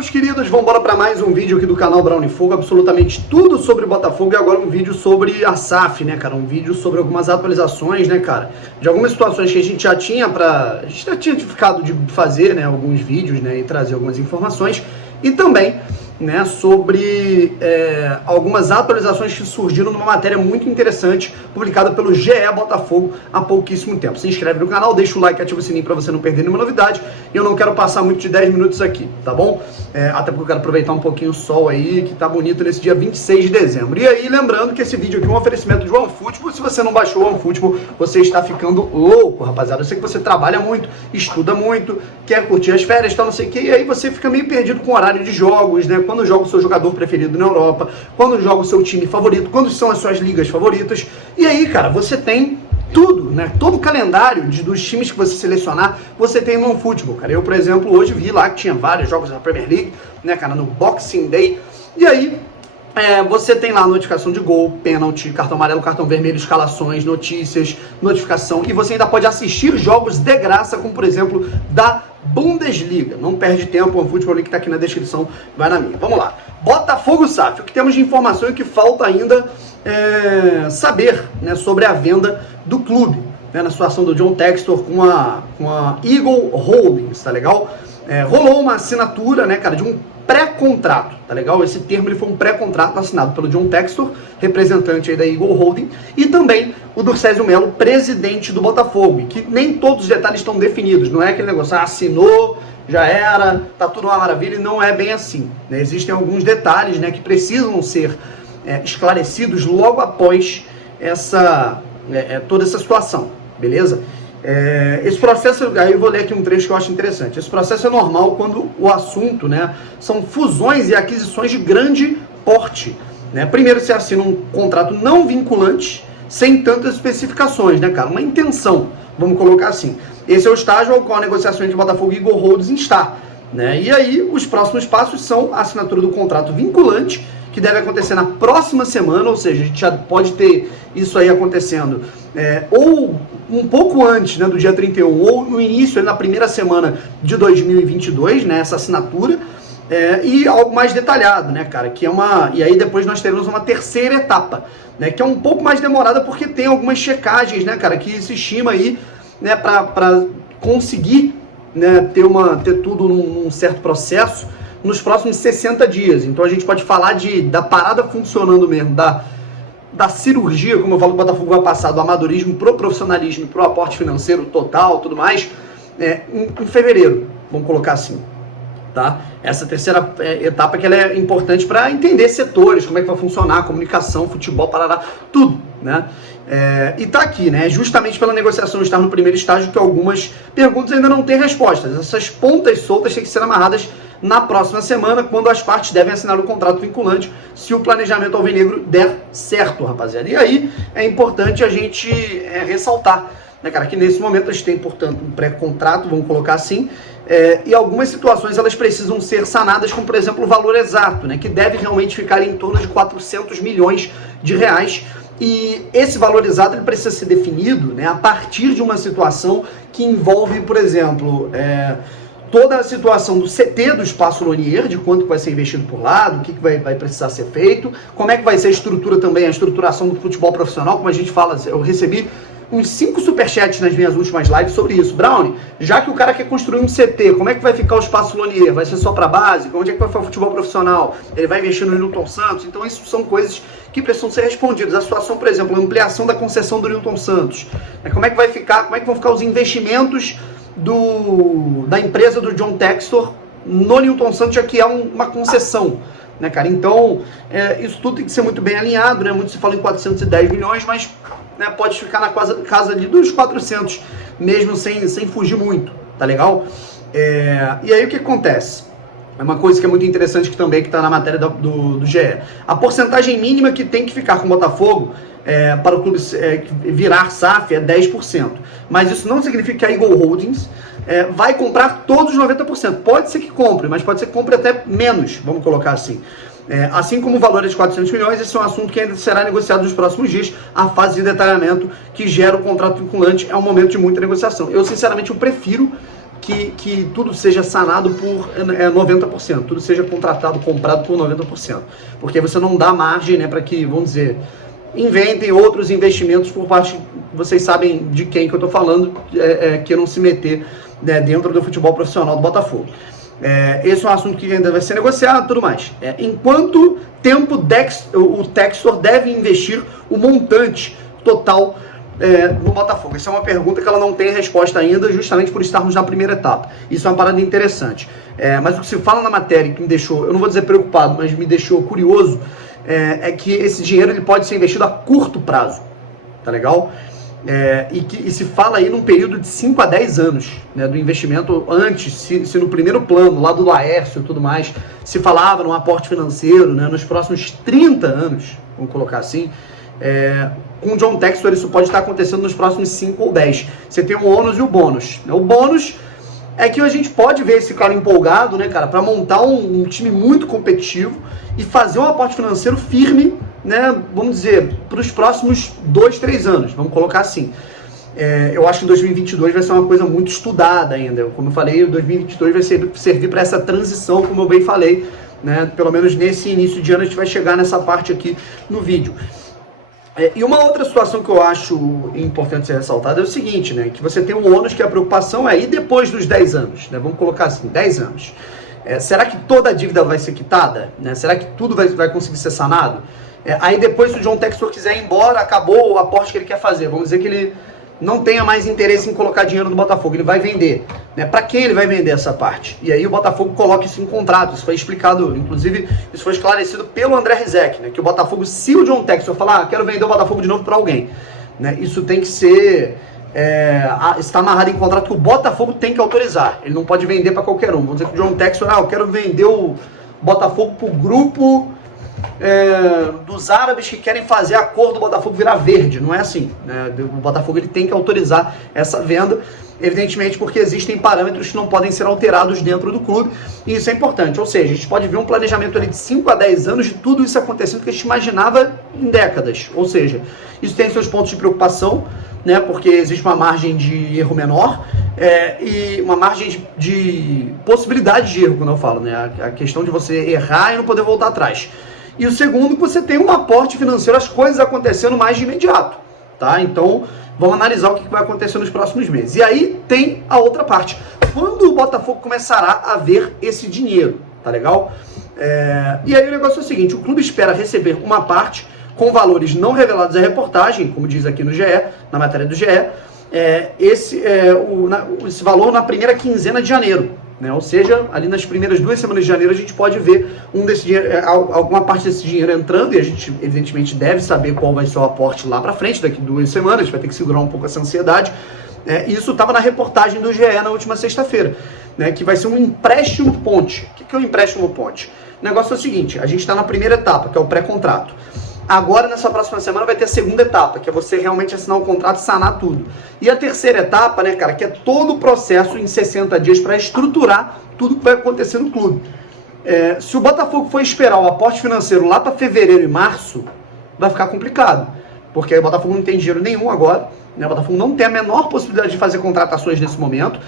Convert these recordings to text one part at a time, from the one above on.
meus queridos, vamos embora para mais um vídeo aqui do canal Brown e Fogo, absolutamente tudo sobre o Botafogo e agora um vídeo sobre a SAF, né, cara, um vídeo sobre algumas atualizações, né, cara, de algumas situações que a gente já tinha ficado de fazer, né, alguns vídeos, né, e trazer algumas informações e também, né, sobre algumas atualizações que surgiram numa matéria muito interessante publicada pelo GE Botafogo há pouquíssimo tempo. Se inscreve no canal, deixa o like, ativa o sininho para você não perder nenhuma novidade. Eu não quero passar muito de 10 minutos aqui, tá bom? Até porque eu quero aproveitar um pouquinho o sol aí, que tá bonito nesse dia 26 de dezembro. E aí, lembrando que esse vídeo aqui é um oferecimento de OneFootball. Se você não baixou o OneFootball, você está ficando louco, rapaziada. Eu sei que você trabalha muito, estuda muito, quer curtir as férias, tal, não sei o que, e aí você fica meio perdido com o horário de jogos, né? Quando joga o seu jogador preferido na Europa, quando joga o seu time favorito, quando são as suas ligas favoritas. E aí, cara, você tem tudo, né? Todo o calendário dos times que você selecionar, você tem no OneFootball, cara. Eu, por exemplo, hoje vi lá que tinha vários jogos da Premier League, né, cara, no Boxing Day. E aí, você tem lá notificação de gol, pênalti, cartão amarelo, cartão vermelho, escalações, notícias, notificação. E você ainda pode assistir jogos de graça, como, por exemplo, da Bundesliga. Não perde tempo, o OneFootball, o link tá aqui na descrição, vai na minha. Vamos lá. Botafogo SAF, o que temos de informação e o que falta ainda saber, né, sobre a venda do clube, né, na situação do John Textor com a Eagle Holdings, tá legal? Rolou uma assinatura, né, cara, de um pré-contrato, tá legal? Esse termo ele foi um pré-contrato assinado pelo John Textor, representante aí da Eagle Holding, e também o Durcésio Melo, presidente do Botafogo, que nem todos os detalhes estão definidos, não é aquele negócio, assinou, já era, tá tudo uma maravilha, e não é bem assim, né? Existem alguns detalhes, né, que precisam ser esclarecidos logo após toda essa situação, beleza? Esse processo, aí eu vou ler aqui um trecho que eu acho interessante. Esse processo é normal quando o assunto, né, são fusões e aquisições de grande porte, né? Primeiro se assina um contrato não vinculante, sem tantas especificações, né, cara? Uma intenção, vamos colocar assim. Esse é o estágio ao qual a negociação entre Botafogo e Eagle Holdings está, né? E aí os próximos passos são a assinatura do contrato vinculante, que deve acontecer na próxima semana, ou seja, a gente já pode ter isso aí acontecendo ou um pouco antes, né, do dia 31, ou no início, na primeira semana de 2022, né, essa assinatura, e algo mais detalhado, né, cara, que e aí depois nós teremos uma terceira etapa, né, que é um pouco mais demorada porque tem algumas checagens, né, cara, que se estima aí, né, para conseguir, né, ter tudo num certo processo, nos próximos 60 dias. Então a gente pode falar da parada funcionando mesmo, da cirurgia, como eu falo, que o Botafogo vai passar do amadorismo pro profissionalismo, pro aporte financeiro total, tudo mais, em fevereiro, vamos colocar assim, tá? Essa terceira etapa que ela é importante para entender setores, como é que vai funcionar, comunicação, futebol, parará, tudo, né? E tá aqui, né? Justamente pela negociação estar no primeiro estágio que algumas perguntas ainda não têm respostas. Essas pontas soltas têm que ser amarradas na próxima semana, quando as partes devem assinar o contrato vinculante, se o planejamento alvinegro der certo, rapaziada. E aí é importante a gente ressaltar, né, cara, que nesse momento a gente tem, portanto, um pré-contrato, vamos colocar assim, e algumas situações elas precisam ser sanadas, como por exemplo o valor exato, né, que deve realmente ficar em torno de 400 milhões de reais. E esse valor exato ele precisa ser definido, né, a partir de uma situação que envolve, por exemplo, toda a situação do CT do Espaço Lonier, de quanto vai ser investido por lá, do que vai precisar ser feito, como é que vai ser a estrutura também, a estruturação do futebol profissional, como a gente fala, eu recebi uns 5 superchats nas minhas últimas lives sobre isso. Brownie, já que o cara quer construir um CT, como é que vai ficar o Espaço Lonier? Vai ser só para base? Onde é que vai ficar o futebol profissional? Ele vai investir no Newton Santos? Então isso são coisas que precisam ser respondidas. A situação, por exemplo, a ampliação da concessão do Newton Santos. Como é que vai ficar, como é que vão ficar os investimentos da empresa do John Textor no Newton Santos, já que é uma concessão, né, cara? Então, isso tudo tem que ser muito bem alinhado, né? Muito se fala em 410 milhões, mas, né, pode ficar na casa ali dos 400, mesmo sem fugir muito, tá legal? E aí o que acontece? É uma coisa que é muito interessante que também está na matéria do GE. A porcentagem mínima que tem que ficar com o Botafogo para o clube virar SAF é 10%. Mas isso não significa que a Eagle Holdings vai comprar todos os 90%. Pode ser que compre, mas pode ser que compre até menos, vamos colocar assim. Assim como o valor é de 400 milhões, esse é um assunto que ainda será negociado nos próximos dias. A fase de detalhamento que gera o contrato vinculante é um momento de muita negociação. Eu, sinceramente, prefiro que tudo seja sanado por 90%, tudo seja contratado, comprado por 90%, porque você não dá margem, né, para que, vamos dizer, inventem outros investimentos por parte, vocês sabem de quem que eu estou falando, que não se meter, né, dentro do futebol profissional do Botafogo. Esse é um assunto que ainda vai ser negociado e tudo mais. Em quanto tempo o Textor deve investir o montante total no Botafogo? Essa é uma pergunta que ela não tem resposta ainda, justamente por estarmos na primeira etapa. Isso é uma parada interessante. Mas o que se fala na matéria que me deixou, eu não vou dizer preocupado, mas me deixou curioso, é que esse dinheiro ele pode ser investido a curto prazo, tá legal? E se fala aí num período de 5 a 10 anos, né, do investimento. Antes, se no primeiro plano, lá do Laércio e tudo mais, se falava num aporte financeiro, né, nos próximos 30 anos, vamos colocar assim, com o John Textor isso pode estar acontecendo nos próximos 5 ou 10. Você tem o ônus e o bônus. O bônus é que a gente pode ver esse cara empolgado, né, cara, para montar um time muito competitivo e fazer um aporte financeiro firme, né, vamos dizer, para os próximos 2, 3 anos, vamos colocar assim. Eu acho que 2022 vai ser uma coisa muito estudada ainda. Como eu falei, 2022 vai servir para essa transição, como eu bem falei, né, pelo menos nesse início de ano a gente vai chegar nessa parte aqui no vídeo. E uma outra situação que eu acho importante ser ressaltada é o seguinte, né, que você tem um ônus, que a preocupação é ir depois dos 10 anos, né, vamos colocar assim, 10 anos. Será que toda a dívida vai ser quitada? Né? Será que tudo vai conseguir ser sanado? Aí depois, se o John Textor quiser ir embora, acabou o aporte que ele quer fazer. Vamos dizer que ele não tenha mais interesse em colocar dinheiro no Botafogo, ele vai vender. Né? Para quem ele vai vender essa parte? E aí o Botafogo coloca isso em contrato. Isso foi explicado, inclusive, isso foi esclarecido pelo André Rizek, né? Que o Botafogo, se o John Textor falar, quero vender o Botafogo de novo para alguém, né? Isso tem que ser... está amarrado em contrato que o Botafogo tem que autorizar. Ele não pode vender para qualquer um. Vamos dizer que o John Textor, eu quero vender o Botafogo para o grupo dos árabes que querem fazer a cor do Botafogo virar verde. Não é assim, né? O Botafogo ele tem que autorizar essa venda, evidentemente porque existem parâmetros que não podem ser alterados dentro do clube, e isso é importante. Ou seja, a gente pode ver um planejamento ali de 5 a 10 anos de tudo isso acontecendo que a gente imaginava em décadas. Ou seja, isso tem seus pontos de preocupação, né, porque existe uma margem de erro menor e uma margem de possibilidade de erro, quando eu falo, né, a questão de você errar e não poder voltar atrás. E o segundo, que você tem um aporte financeiro, as coisas acontecendo mais de imediato, tá? Então, vamos analisar o que vai acontecer nos próximos meses. E aí tem a outra parte. Quando o Botafogo começará a ver esse dinheiro, tá legal? E aí o negócio é o seguinte, o clube espera receber uma parte com valores não revelados à reportagem, como diz aqui no GE, na matéria do GE, esse valor na primeira quinzena de janeiro. Né? Ou seja, ali nas primeiras 2 semanas de janeiro a gente pode ver alguma parte desse dinheiro entrando, e a gente evidentemente deve saber qual vai ser o aporte lá para frente, daqui 2 semanas, a gente vai ter que segurar um pouco essa ansiedade. Isso estava na reportagem do GE na última sexta-feira, né? Que vai ser um empréstimo ponte. O que é um empréstimo ponte? O negócio é o seguinte, a gente está na primeira etapa, que é o pré-contrato. Agora, nessa próxima semana, vai ter a segunda etapa, que é você realmente assinar o contrato e sanar tudo. E a terceira etapa, né, cara, que é todo o processo em 60 dias para estruturar tudo que vai acontecer no clube. Se o Botafogo for esperar o aporte financeiro lá para fevereiro e março, vai ficar complicado. Porque o Botafogo não tem dinheiro nenhum agora, né? O Botafogo não tem a menor possibilidade de fazer contratações nesse momento.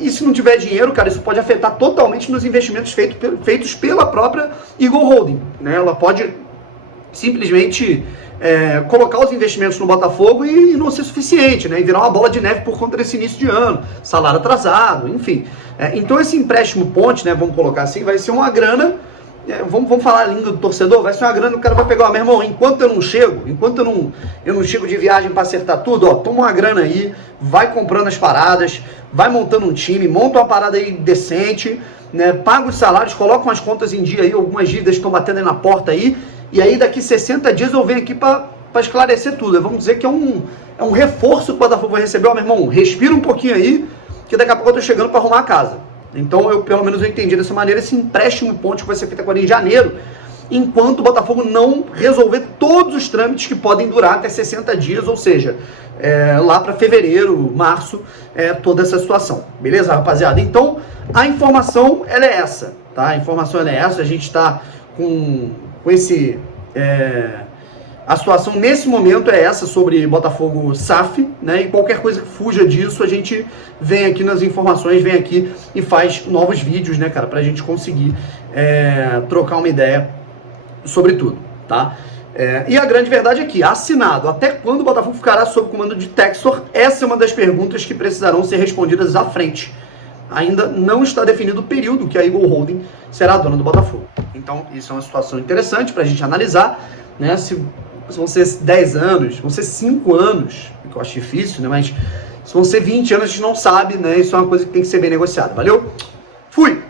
E se não tiver dinheiro, cara, isso pode afetar totalmente nos investimentos feitos pela própria Eagle Holding, né? Ela pode simplesmente colocar os investimentos no Botafogo e não ser suficiente, né? E virar uma bola de neve por conta desse início de ano, salário atrasado, enfim. Então esse empréstimo ponte, né, vamos colocar assim, vai ser uma grana, vamos falar a língua do torcedor, vai ser uma grana, o cara vai pegar, meu irmão, enquanto eu não chego de viagem para acertar tudo, ó, toma uma grana aí, vai comprando as paradas, vai montando um time, monta uma parada aí decente, né, paga os salários, coloca umas contas em dia aí, algumas dívidas estão batendo aí na porta aí, e aí daqui 60 dias eu venho aqui para esclarecer tudo. Vamos dizer que é um reforço que o Botafogo vai receber. Ó, meu irmão, respira um pouquinho aí, que daqui a pouco eu tô chegando para arrumar a casa. Então, pelo menos eu entendi dessa maneira, esse empréstimo ponte que vai ser feito agora em janeiro, enquanto o Botafogo não resolver todos os trâmites que podem durar até 60 dias, ou seja, lá para fevereiro, março, toda essa situação. Beleza, rapaziada? Então, a informação, ela é essa, tá? A informação, ela é essa, a gente está com esse A situação nesse momento é essa sobre Botafogo SAF, né? E qualquer coisa que fuja disso, a gente vem aqui nas informações, vem aqui e faz novos vídeos, né, cara, pra gente conseguir trocar uma ideia sobre tudo, tá? E a grande verdade é que, assinado, até quando o Botafogo ficará sob comando de Textor? Essa é uma das perguntas que precisarão ser respondidas à frente. Ainda não está definido o período que a Eagle Holding será a dona do Botafogo. Então, isso é uma situação interessante para a gente analisar, né? Se vão ser 10 anos, vão ser 5 anos, que eu acho difícil, né? Mas se vão ser 20 anos, a gente não sabe, né? Isso é uma coisa que tem que ser bem negociada. Valeu? Fui!